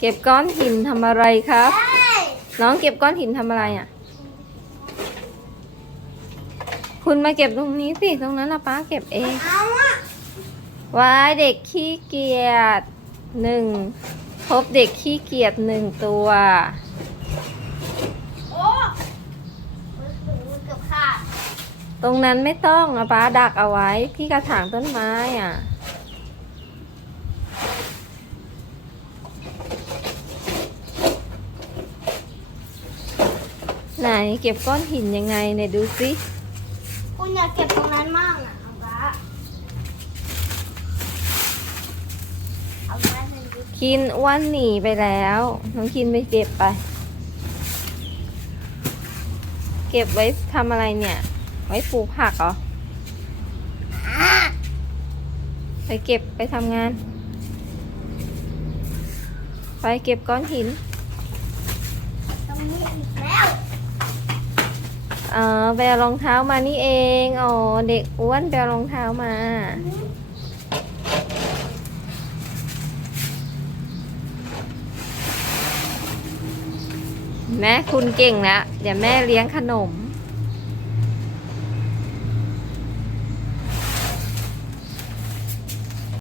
เก็บก้อนหินทำอะไรครับ น้องเก็บก้อนหินทำอะไรอะ คุณมาเก็บตรงนี้สิ ตรงนั้นละป้าเก็บเองเอาอะวายเด็กขี้เกียจหนึ่งพบเด็กขี้เกียจหนึ่งตัวโอ้มือถือเกือบขาดตรงนั้นไม่ต้องอะป้าดักเอาไว้ที่กระถางต้นไม้อะ ไหนเก็บก้อนหินยังไงเนี่ยดูสิคุณอยากเก็บตรงนั้นมากนะเอาละเอาละฉันดูคินอ้วนหนีไปแล้ว น้องคินไปเก็บไป เก็บไว้ทำอะไรเนี่ย ไว้ปลูกผักเหรอ ไปเก็บไปทำงาน ไปเก็บก้อนหิน ตรงนี้อีกแล้ว เออไปเอารองเท้ามานี่เองอ๋อเด็กอ้วนไปเอารองเท้ามา แม่คุณเก่งแล้วเดี๋ยวแม่เลี้ยงขนม